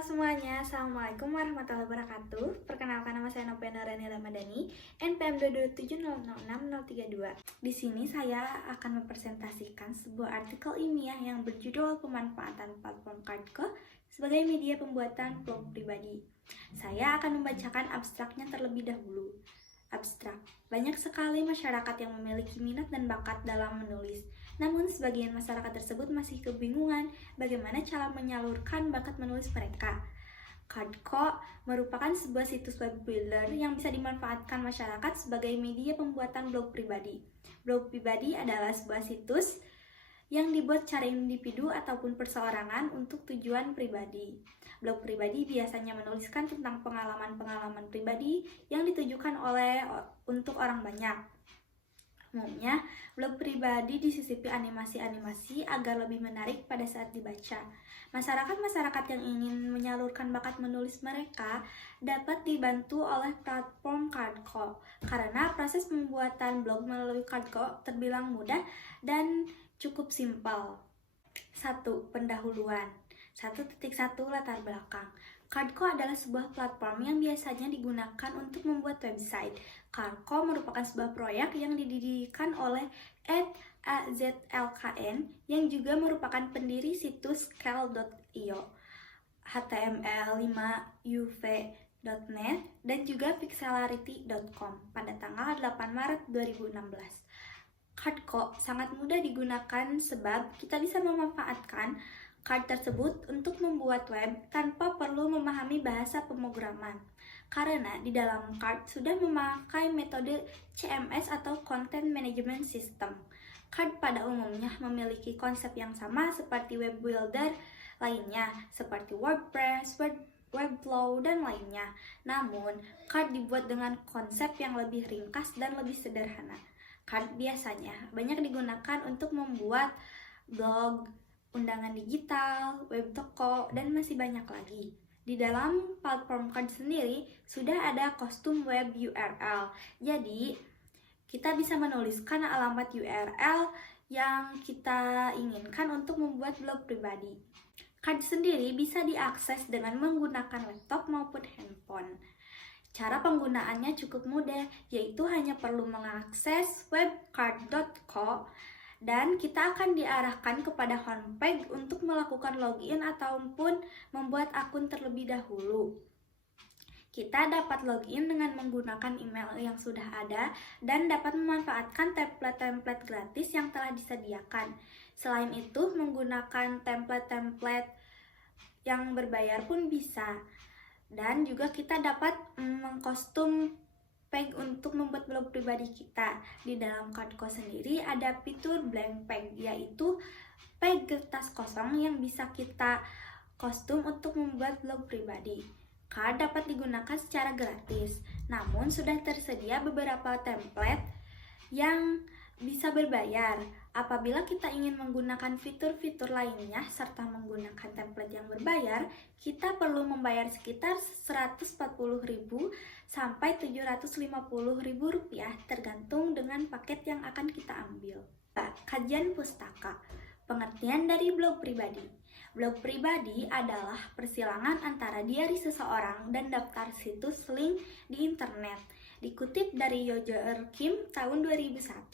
Halo semuanya, Assalamualaikum warahmatullahi wabarakatuh. Perkenalkan, nama saya Nopiana Rani Ramadhani, NPM 227006032. Di sini saya akan mempresentasikan sebuah artikel ilmiah yang berjudul Pemanfaatan Platform Cardco sebagai media pembuatan blog pribadi. Saya akan membacakan abstraknya terlebih dahulu. Abstrak. Banyak sekali masyarakat yang memiliki minat dan bakat dalam menulis. Namun sebagian masyarakat tersebut masih kebingungan bagaimana cara menyalurkan bakat menulis mereka. Cardco merupakan sebuah situs web builder yang bisa dimanfaatkan masyarakat sebagai media pembuatan blog pribadi. Blog pribadi adalah sebuah situs yang dibuat secara individu ataupun perseorangan untuk tujuan pribadi. Blog pribadi biasanya menuliskan tentang pengalaman-pengalaman pribadi yang ditujukan untuk orang banyak. Umumnya, blog pribadi disisipi animasi-animasi agar lebih menarik pada saat dibaca. Masyarakat yang ingin menyalurkan bakat menulis mereka dapat dibantu oleh platform Cardco, karena proses pembuatan blog melalui Cardco terbilang mudah dan cukup simpel. 1. Pendahuluan. 1.1 Latar belakang. Cardco adalah sebuah platform yang biasanya digunakan untuk membuat website. Cardco merupakan sebuah proyek yang didirikan oleh Ed AZLKN yang juga merupakan pendiri situs Scale.io, html5uv.net, dan juga pixelarity.com pada tanggal 8 Maret 2016. Cardco sangat mudah digunakan sebab kita bisa memanfaatkan card tersebut untuk membuat web tanpa perlu memahami bahasa pemrograman, karena di dalam card sudah memakai metode CMS atau Content Management System. Card pada umumnya memiliki konsep yang sama seperti web builder lainnya, seperti WordPress, Webflow, dan lainnya. Namun, card dibuat dengan konsep yang lebih ringkas dan lebih sederhana. Card biasanya banyak digunakan untuk membuat blog, undangan digital, web toko, dan masih banyak lagi. Di dalam platform Card sendiri sudah ada custom web URL. Jadi, kita bisa menuliskan alamat URL yang kita inginkan untuk membuat blog pribadi. Card sendiri bisa diakses dengan menggunakan laptop maupun handphone. Cara penggunaannya cukup mudah, yaitu hanya perlu mengakses webcard.co dan kita akan diarahkan kepada homepage untuk melakukan login ataupun membuat akun terlebih dahulu. Kita dapat login dengan menggunakan email yang sudah ada dan dapat memanfaatkan template-template gratis yang telah disediakan. Selain itu, menggunakan template-template yang berbayar pun bisa. Dan juga kita dapat mengkostum page untuk membuat blog pribadi kita. Di dalam Cardco sendiri ada fitur blank page, yaitu page kertas kosong yang bisa kita kostum untuk membuat blog pribadi. Card dapat digunakan secara gratis, namun sudah tersedia beberapa template yang bisa berbayar. Apabila kita ingin menggunakan fitur-fitur lainnya serta menggunakan template yang berbayar, kita perlu membayar sekitar 140.000 sampai 750.000 rupiah tergantung dengan paket yang akan kita ambil. Kajian pustaka. Pengertian dari blog pribadi. Blog pribadi adalah persilangan antara diari seseorang dan daftar situs link di internet. Dikutip dari Yojo Kim tahun 2001.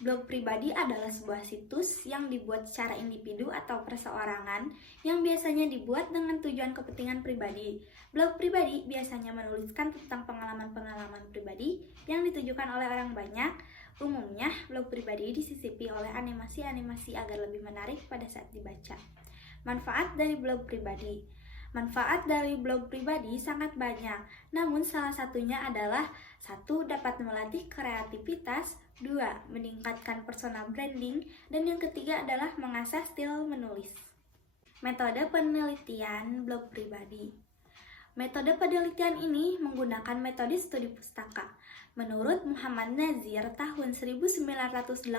Blog pribadi adalah sebuah situs yang dibuat secara individu atau perseorangan yang biasanya dibuat dengan tujuan kepentingan pribadi. Blog pribadi biasanya menuliskan tentang pengalaman-pengalaman pribadi yang ditujukan oleh orang banyak. Umumnya, blog pribadi disisipi oleh animasi-animasi agar lebih menarik pada saat dibaca. Manfaat dari blog pribadi. Manfaat dari blog pribadi sangat banyak, namun salah satunya adalah 1. Dapat melatih kreativitas, 2. Meningkatkan personal branding, dan yang ketiga adalah mengasah stil menulis. Metode penelitian blog pribadi. Metode penelitian ini menggunakan metode studi pustaka. Menurut Muhammad Nazir tahun 1988,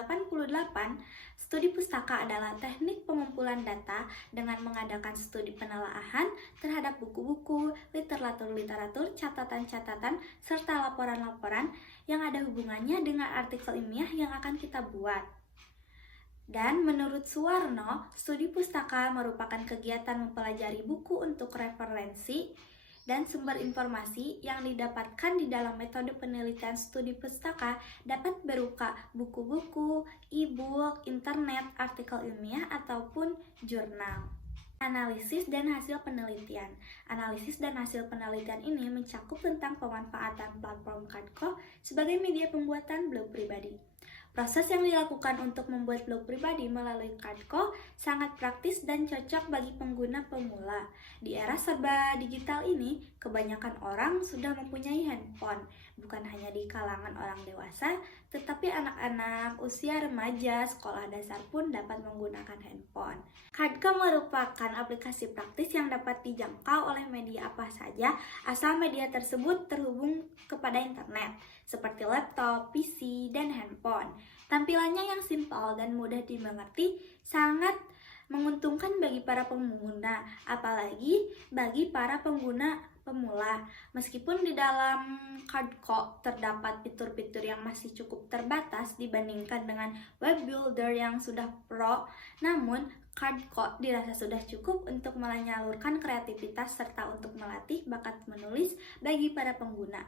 studi pustaka adalah teknik pengumpulan data dengan mengadakan studi penelaahan terhadap buku-buku, literatur-literatur, catatan-catatan, serta laporan-laporan yang ada hubungannya dengan artikel ilmiah yang akan kita buat. Dan menurut Suwarno, studi pustaka merupakan kegiatan mempelajari buku untuk referensi dan sumber informasi yang didapatkan di dalam metode penelitian studi pustaka dapat berupa buku-buku, e-book, internet, artikel ilmiah, ataupun jurnal. Analisis dan hasil penelitian. Analisis dan hasil penelitian ini mencakup tentang pemanfaatan platform Kadko sebagai media pembuatan blog pribadi. Proses yang dilakukan untuk membuat blog pribadi melalui Kadko sangat praktis dan cocok bagi pengguna pemula. Di era serba digital ini, kebanyakan orang sudah mempunyai handphone, bukan hanya di kalangan orang dewasa, tetapi anak-anak usia remaja, sekolah dasar pun dapat menggunakan handphone. Kadko merupakan aplikasi praktis yang dapat dijangkau oleh media apa saja, asal media tersebut terhubung kepada internet, seperti laptop, PC, dan handphone. Tampilannya yang simpel dan mudah dimengerti sangat menguntungkan bagi para pengguna, apalagi bagi para pengguna pemula. Meskipun di dalam Kadko terdapat fitur-fitur yang masih cukup terbatas dibandingkan dengan web builder yang sudah pro, namun Kadko dirasa sudah cukup untuk menyalurkan kreativitas serta untuk melatih bakat menulis bagi para pengguna.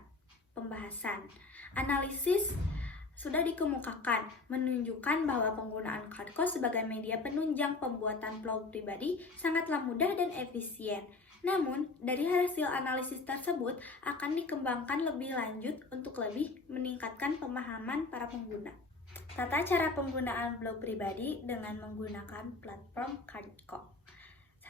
Pembahasan analisis sudah dikemukakan, menunjukkan bahwa penggunaan Kadko sebagai media penunjang pembuatan blog pribadi sangatlah mudah dan efisien. Namun, dari hasil analisis tersebut akan dikembangkan lebih lanjut untuk lebih meningkatkan pemahaman para pengguna. Tata cara penggunaan blog pribadi dengan menggunakan platform Kadko.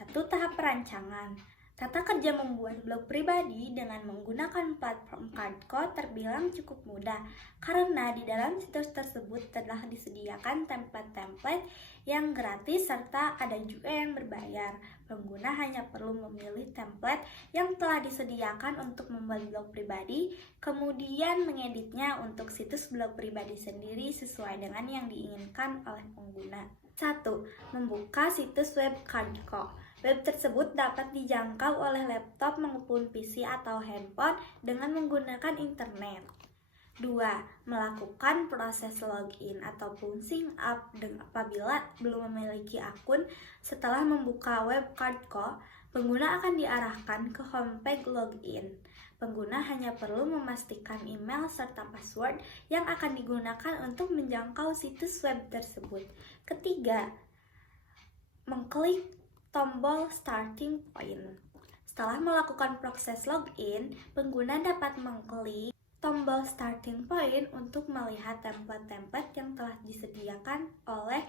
1. Tahap perancangan. Tata kerja membuat blog pribadi dengan menggunakan platform Kadko terbilang cukup mudah karena di dalam situs tersebut telah disediakan template-template yang gratis serta ada juga yang berbayar. Pengguna hanya perlu memilih template yang telah disediakan untuk membuat blog pribadi, kemudian mengeditnya untuk situs blog pribadi sendiri sesuai dengan yang diinginkan oleh pengguna. 1. Membuka situs web Kadko. Web tersebut dapat dijangkau oleh laptop maupun PC atau handphone dengan menggunakan internet. 2. Melakukan proses login ataupun sign up apabila belum memiliki akun. Setelah membuka web Kadko, pengguna akan diarahkan ke homepage login. Pengguna hanya perlu memastikan email serta password yang akan digunakan untuk menjangkau situs web tersebut. 3. Mengklik tombol starting point. Setelah melakukan proses login, pengguna dapat mengklik tombol starting point untuk melihat template-template yang telah disediakan oleh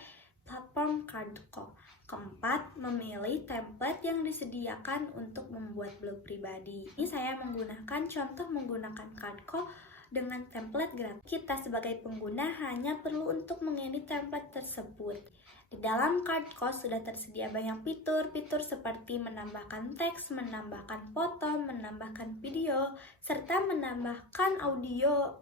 platform Kadko. 4. Memilih template yang disediakan untuk membuat blog pribadi. Ini saya menggunakan contoh menggunakan Kadko dengan template gratis. Kita sebagai pengguna hanya perlu untuk mengedit template tersebut. Di dalam Kadko sudah tersedia banyak fitur-fitur seperti menambahkan teks, menambahkan foto, menambahkan video, serta menambahkan audio,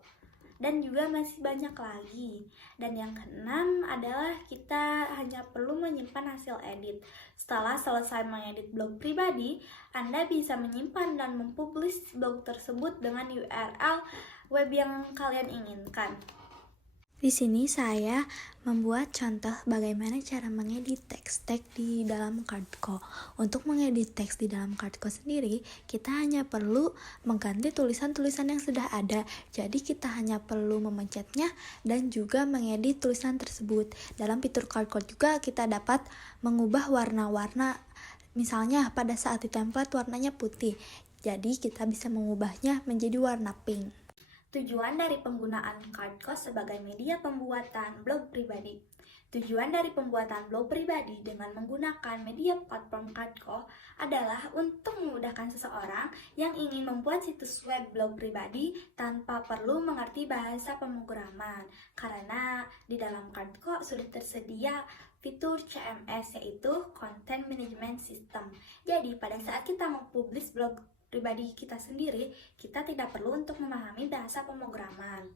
dan juga masih banyak lagi. Dan yang keenam adalah kita hanya perlu menyimpan hasil edit. Setelah selesai mengedit blog pribadi, Anda bisa menyimpan dan mempublish blog tersebut dengan URL web yang kalian inginkan. Di sini saya membuat contoh bagaimana cara mengedit teks di dalam Kadko. Untuk mengedit teks di dalam Kadko sendiri, kita hanya perlu mengganti tulisan-tulisan yang sudah ada. Jadi kita hanya perlu memencetnya dan juga mengedit tulisan tersebut. Dalam fitur Kadko juga kita dapat mengubah warna-warna. Misalnya pada saat di template warnanya putih, jadi kita bisa mengubahnya menjadi warna pink. Tujuan dari penggunaan Kadko sebagai media pembuatan blog pribadi. Tujuan dari pembuatan blog pribadi dengan menggunakan media platform Kadko adalah untuk memudahkan seseorang yang ingin membuat situs web blog pribadi tanpa perlu mengerti bahasa pemrograman. Karena di dalam Kadko sudah tersedia fitur CMS, yaitu Content Management System. Jadi pada saat kita mempublish blog pribadi kita sendiri, kita tidak perlu untuk memahami bahasa pemrograman.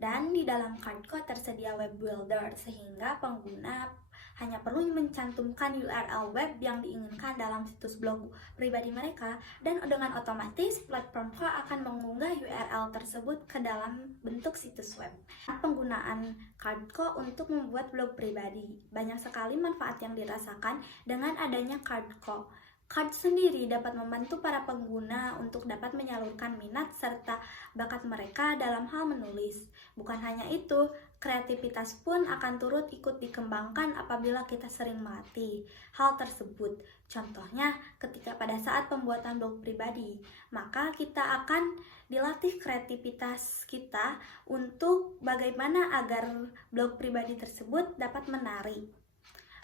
Dan di dalam Kadko tersedia web builder sehingga pengguna hanya perlu mencantumkan URL web yang diinginkan dalam situs blog pribadi mereka, dan dengan otomatis platform akan mengunggah URL tersebut ke dalam bentuk situs web. Penggunaan Cardco untuk membuat blog pribadi. Banyak sekali manfaat yang dirasakan dengan adanya Cardco. Card sendiri dapat membantu para pengguna untuk dapat menyalurkan minat serta bakat mereka dalam hal menulis. Bukan hanya itu, kreativitas pun akan turut ikut dikembangkan apabila kita sering melatih hal tersebut. Contohnya, ketika pada saat pembuatan blog pribadi, maka kita akan dilatih kreativitas kita untuk bagaimana agar blog pribadi tersebut dapat menarik.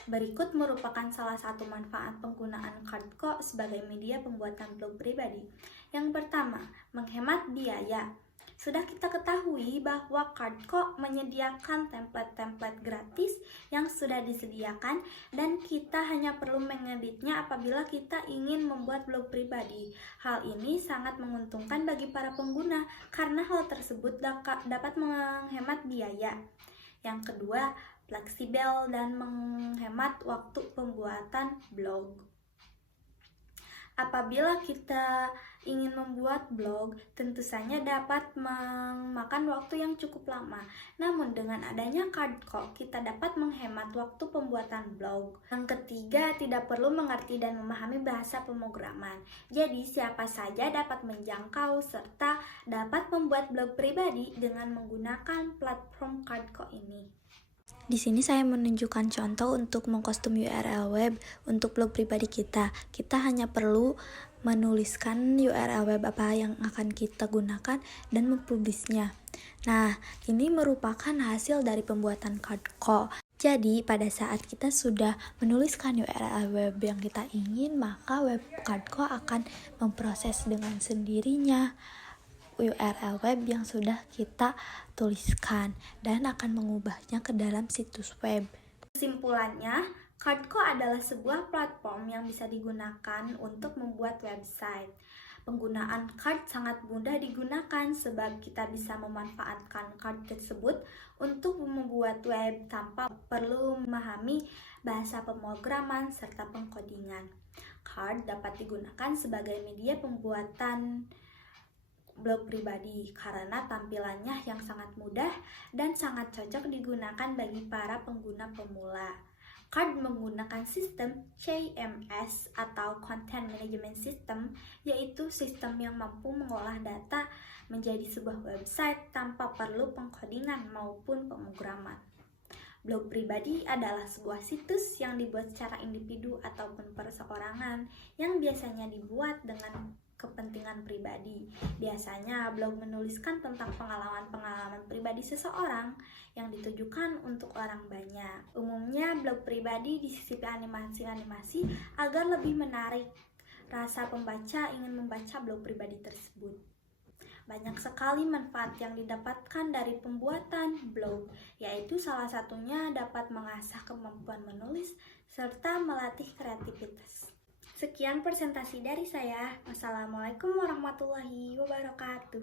Berikut merupakan salah satu manfaat penggunaan Cardco sebagai media pembuatan blog pribadi. Yang pertama, menghemat biaya. Sudah kita ketahui bahwa Cardco menyediakan template-template gratis yang sudah disediakan dan kita hanya perlu mengeditnya apabila kita ingin membuat blog pribadi. Hal ini sangat menguntungkan bagi para pengguna karena hal tersebut dapat menghemat biaya. Yang kedua, fleksibel dan menghemat waktu pembuatan blog. Apabila kita ingin membuat blog, tentu saja dapat memakan waktu yang cukup lama. Namun dengan adanya Cardco, kita dapat menghemat waktu pembuatan blog. Yang ketiga, tidak perlu mengerti dan memahami bahasa pemrograman. Jadi siapa saja dapat menjangkau serta dapat membuat blog pribadi dengan menggunakan platform Cardco ini. Di sini saya menunjukkan contoh untuk mengkostum URL web untuk blog pribadi kita. Kita hanya perlu menuliskan URL web apa yang akan kita gunakan dan mempublisnya. Nah, ini merupakan hasil dari pembuatan Cardco. Jadi, pada saat kita sudah menuliskan URL web yang kita ingin, maka web Cardco akan memproses dengan sendirinya URL web yang sudah kita tuliskan dan akan mengubahnya ke dalam situs web. Kesimpulannya, Cardco adalah sebuah platform yang bisa digunakan untuk membuat website. Penggunaan Card sangat mudah digunakan sebab kita bisa memanfaatkan Card tersebut untuk membuat web tanpa perlu memahami bahasa pemrograman serta pengkodingan. Card dapat digunakan sebagai media pembuatan blog pribadi karena tampilannya yang sangat mudah dan sangat cocok digunakan bagi para pengguna pemula. Card menggunakan sistem CMS atau Content Management System, yaitu sistem yang mampu mengolah data menjadi sebuah website tanpa perlu pengkodingan maupun pemrograman. Blog pribadi adalah sebuah situs yang dibuat secara individu ataupun perseorangan yang biasanya dibuat dengan kepentingan pribadi. Biasanya blog menuliskan tentang pengalaman-pengalaman pribadi seseorang yang ditujukan untuk orang banyak. Umumnya blog pribadi disisipi animasi-animasi agar lebih menarik rasa pembaca ingin membaca blog pribadi tersebut. Banyak sekali manfaat yang didapatkan dari pembuatan blog, yaitu salah satunya dapat mengasah kemampuan menulis serta melatih kreativitas. Sekian presentasi dari saya. Wassalamualaikum warahmatullahi wabarakatuh.